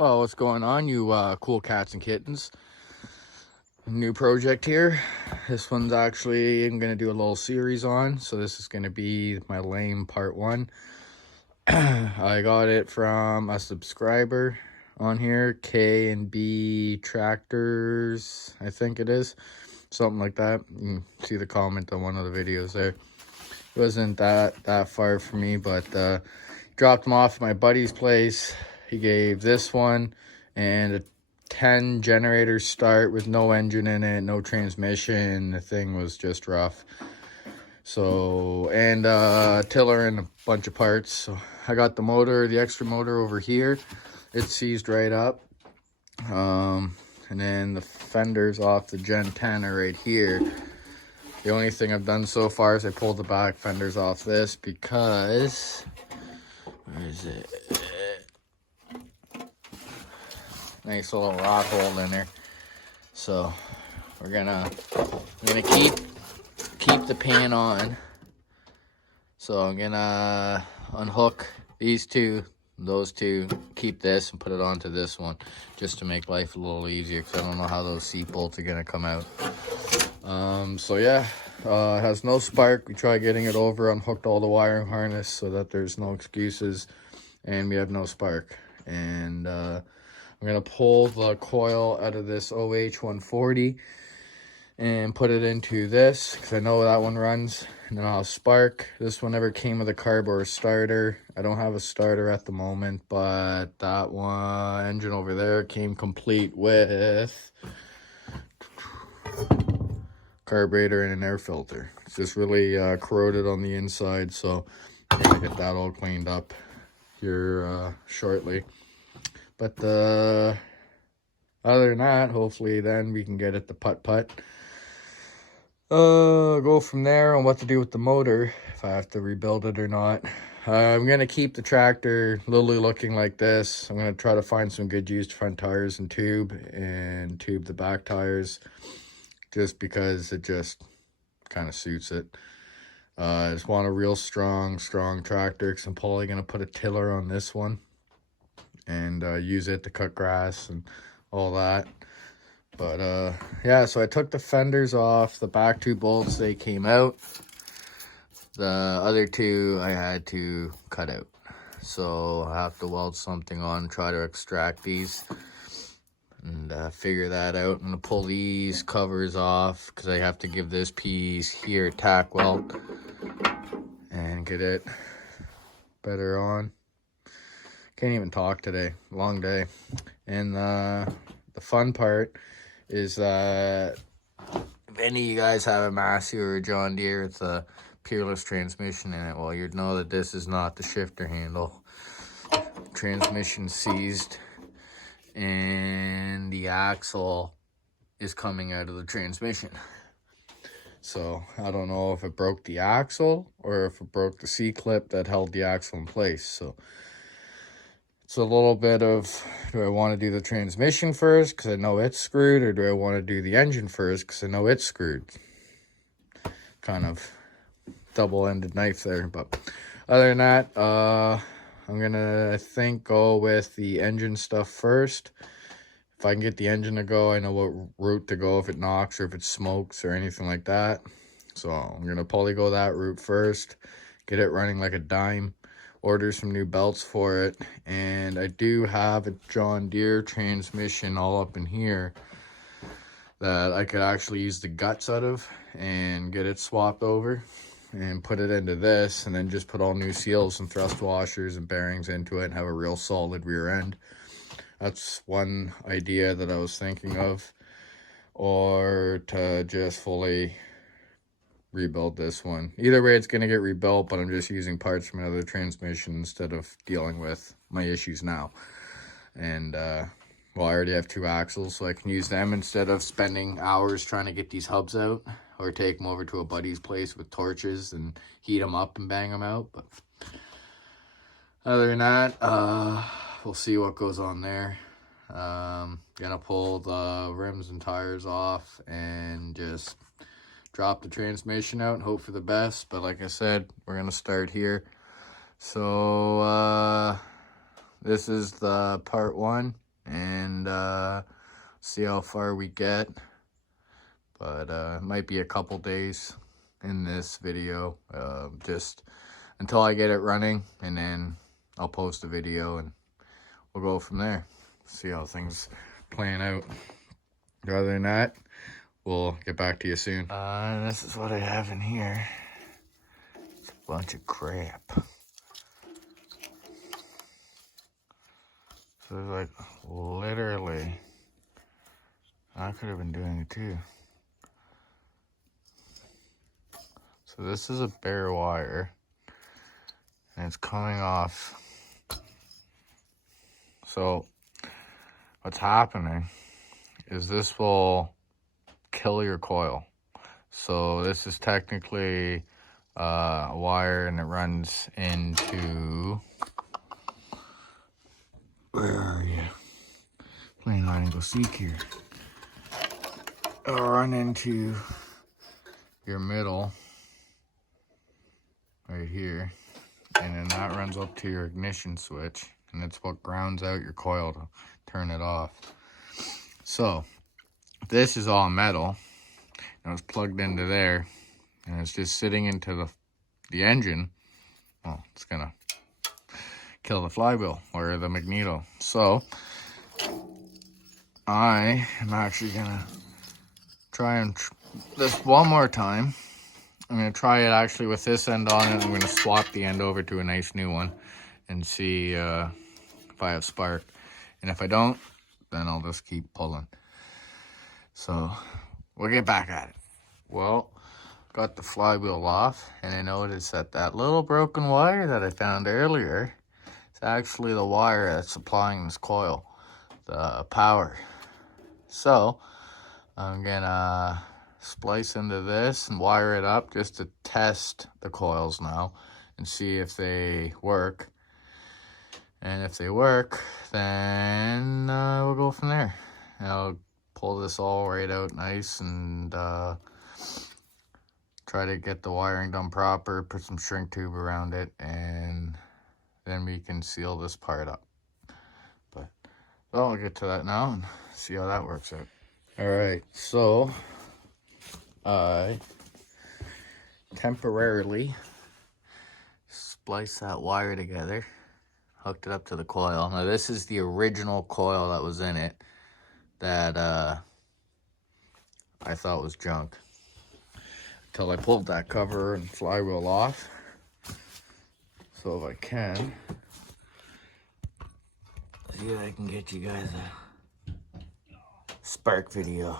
Well, what's going on, you cool cats and kittens? New project here. This one's actually, I'm going to do a little series on. So this is going to be my lame part 1. I got it from a subscriber on here, K&B Tractors, I think it is. Something like that. You can see the comment on one of the videos there. It wasn't that far from me, but dropped them off at my buddy's place. He gave this one and a 10 generator start with no engine in it, no transmission. The thing was just rough. So, and tiller and a bunch of parts. So I got the motor, the extra motor over here. It's seized right up. And then the fenders off the Gen 10 are right here. The only thing I've done so far is I pulled the back fenders off this because, where is it? Nice little rod hole in there. So I'm gonna keep the pan on. So I'm gonna unhook these two, those two, keep this and put it onto this one, just to make life a little easier, because I don't know how those seat bolts are gonna come out. So yeah, it has no spark. We tried getting it over, unhooked all the wiring harness so that there's no excuses, and we have no spark. And I'm gonna pull the coil out of this OH140 and put it into this, because I know that one runs, and then I'll have spark. This one never came with a carb or a starter. I don't have a starter at the moment, but that one engine over there came complete with carburetor and an air filter. It's just really corroded on the inside, so I'm gonna get that all cleaned up here shortly. But other than that, hopefully then we can get it to putt-putt. Go from there on what to do with the motor, if I have to rebuild it or not. I'm gonna keep the tractor literally looking like this. I'm gonna try to find some good used front tires and tube the back tires, just because it just kind of suits it. I just want a real strong tractor, because I'm probably gonna put a tiller on this one and use it to cut grass and all that. But yeah, so I took the fenders off. The back two bolts, they came out. The other two I had to cut out, so I have to weld something on, try to extract these and figure that out. I'm gonna pull these covers off because I have to give this piece here a tack weld and get it better on. Can't even talk today, long day. And the fun part is that if any of you guys have a Massey or a John Deere, it's a peerless transmission in it. Well, you'd know that this is not the shifter handle. Transmission seized, and the axle is coming out of the transmission. So I don't know if it broke the axle or if it broke the C-clip that held the axle in place. So it's a little bit of, do I want to do the transmission first because I know it's screwed, or do I want to do the engine first because I know it's screwed? Kind of double-ended knife there. But other than that, I'm gonna, I think, go with the engine stuff first. If I can get the engine to go, I know what route to go if it knocks or if it smokes or anything like that. So I'm gonna probably go that route first, get it running like a dime, order some new belts for it. And I do have a John Deere transmission all up in here that I could actually use the guts out of and get it swapped over and put it into this, and then just put all new seals and thrust washers and bearings into it and have a real solid rear end. That's one idea that I was thinking of. Or to just fully rebuild this one. Either way, it's going to get rebuilt, but I'm just using parts from another transmission instead of dealing with my issues now. And well, I already have 2 axles, so I can use them instead of spending hours trying to get these hubs out, or take them over to a buddy's place with torches and heat them up and bang them out. But other than that, we'll see what goes on there. Gonna pull the rims and tires off and just drop the transmission out and hope for the best. But like I said, we're gonna start here. So this is the part 1. and see how far we get. But it might be a couple days in this video, just until I get it running, and then I'll post a video and we'll go from there. See how things plan out. Other than that, we'll get back to you soon. This is what I have in here. It's a bunch of crap. So there's like literally, I could have been doing it too. So this is a bare wire, and it's coming off. So what's happening is this will kill your coil. So this is technically a wire, and it runs into, where are you? Playing hide and go seek here. It'll run into your middle right here, and then that runs up to your ignition switch, and it's what grounds out your coil to turn it off. So this is all metal, and it's plugged into there, and it's just sitting into the engine. Well, it's gonna kill the flywheel or the magneto. So I am actually gonna try and this one more time. I'm going to try it actually with this end on it. I'm going to swap the end over to a nice new one and see if I have spark. And if I don't, then I'll just keep pulling. So we'll get back at it. Well, got the flywheel off, and I noticed that that little broken wire that I found earlier is actually the wire that's supplying this coil the power. So I'm going to splice into this and wire it up just to test the coils now and see if they work. And if they work, then we'll go from there. And I'll pull this all right out nice and try to get the wiring done proper, put some shrink tube around it, and then we can seal this part up. But well, I'll get to that now and see how that works out. All right, so I temporarily spliced that wire together, hooked it up to the coil. Now this is the original coil that was in it that I thought was junk, until I pulled that cover and flywheel off. So if I can, see if I can get you guys a spark video.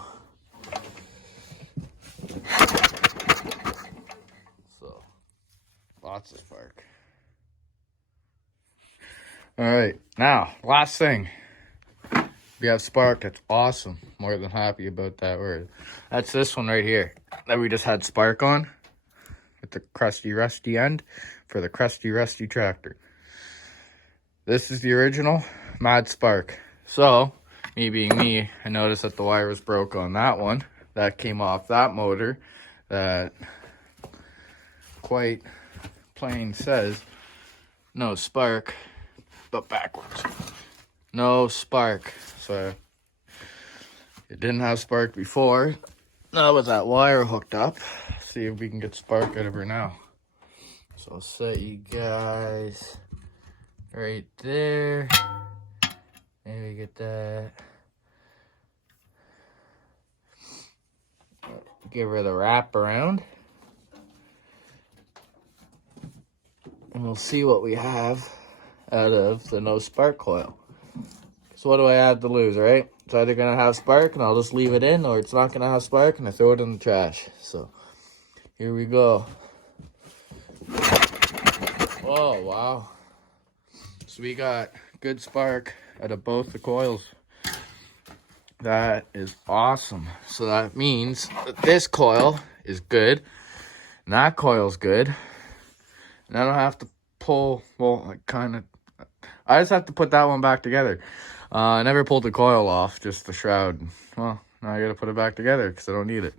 So, lots of spark. All right, now, last thing. We have spark, that's awesome. More than happy about that word. That's this one right here that we just had spark on with the crusty rusty end for the crusty rusty tractor. This is the original Mad Spark. So, me being me, I noticed that the wire was broke on that one. That came off that motor that quite plain says no spark, but backwards. No spark. So it didn't have spark before. Now with that wire hooked up, see if we can get spark out of her now. So I'll set you guys right there. Maybe get that. Give her the wrap around. And we'll see what we have out of the no spark coil. So what do I have to lose, right? It's either going to have spark and I'll just leave it in, or it's not going to have spark and I throw it in the trash. So here we go. Oh, wow. So we got good spark out of both the coils. That is awesome. So that means that this coil is good and that coil's good. And I don't have to pull, well, I just have to put that one back together. I never pulled the coil off, just the shroud. Well, now I gotta put it back together because I don't need it.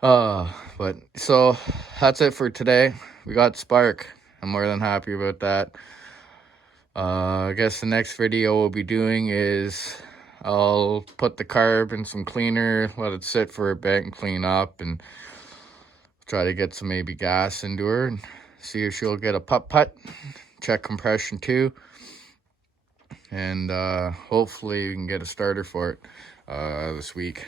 But so that's it for today. We got spark. I'm more than happy about that. I guess the next video we'll be doing is I'll put the carb in some cleaner, let it sit for a bit and clean up, and try to get some maybe gas into her and see if she'll get a putt. Check compression too, and hopefully we can get a starter for it this week.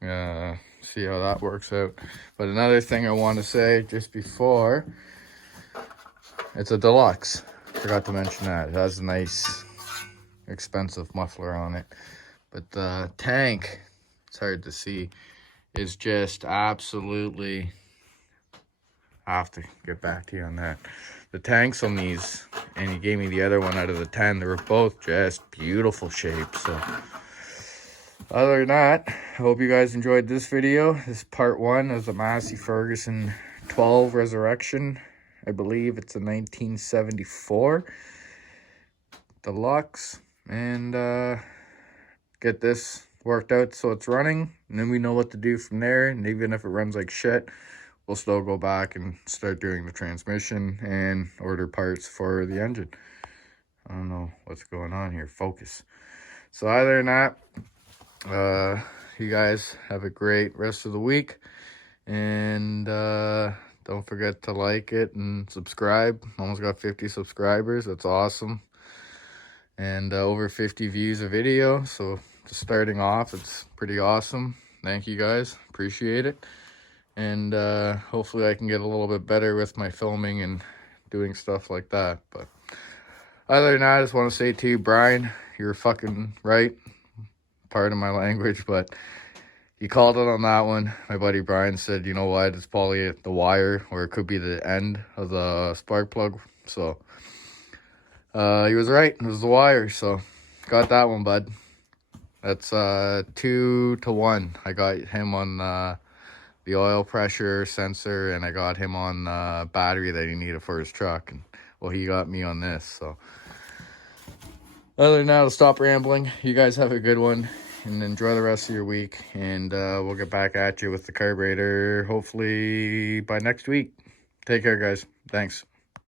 See how that works out. But another thing I want to say just before, it's a deluxe. Forgot to mention that. It has a nice expensive muffler on it, but the tank, it's hard to see, is just absolutely, I have to get back to you on that. The tanks on these, and he gave me the other one out of the 10, they were both just beautiful shapes. So other than that, I hope you guys enjoyed this video. This is part 1 of the Massey Ferguson 12 Resurrection. I believe it's a 1974 deluxe, and get this worked out so it's running, and then we know what to do from there. And even if it runs like shit, we'll still go back and start doing the transmission and order parts for the engine. I don't know what's going on here. Focus. So other than that, you guys have a great rest of the week, and don't forget to like it and subscribe. Almost got 50 subscribers. That's awesome. And over 50 views a video. So just starting off, it's pretty awesome. Thank you guys. Appreciate it. And hopefully I can get a little bit better with my filming and doing stuff like that. But other than that, I just want to say to you, Brian, you're fucking right. Pardon my language, but you called it on that one. My buddy Brian said, you know what, it's probably the wire, or it could be the end of the spark plug. So he was right. It was the wire. So got that one, bud. That's 2 to 1. I got him on the oil pressure sensor, and I got him on battery that he needed for his truck. And well, he got me on this. So other than that, I'll stop rambling. You guys have a good one, and enjoy the rest of your week. And we'll get back at you with the carburetor hopefully by next week. Take care, guys. Thanks.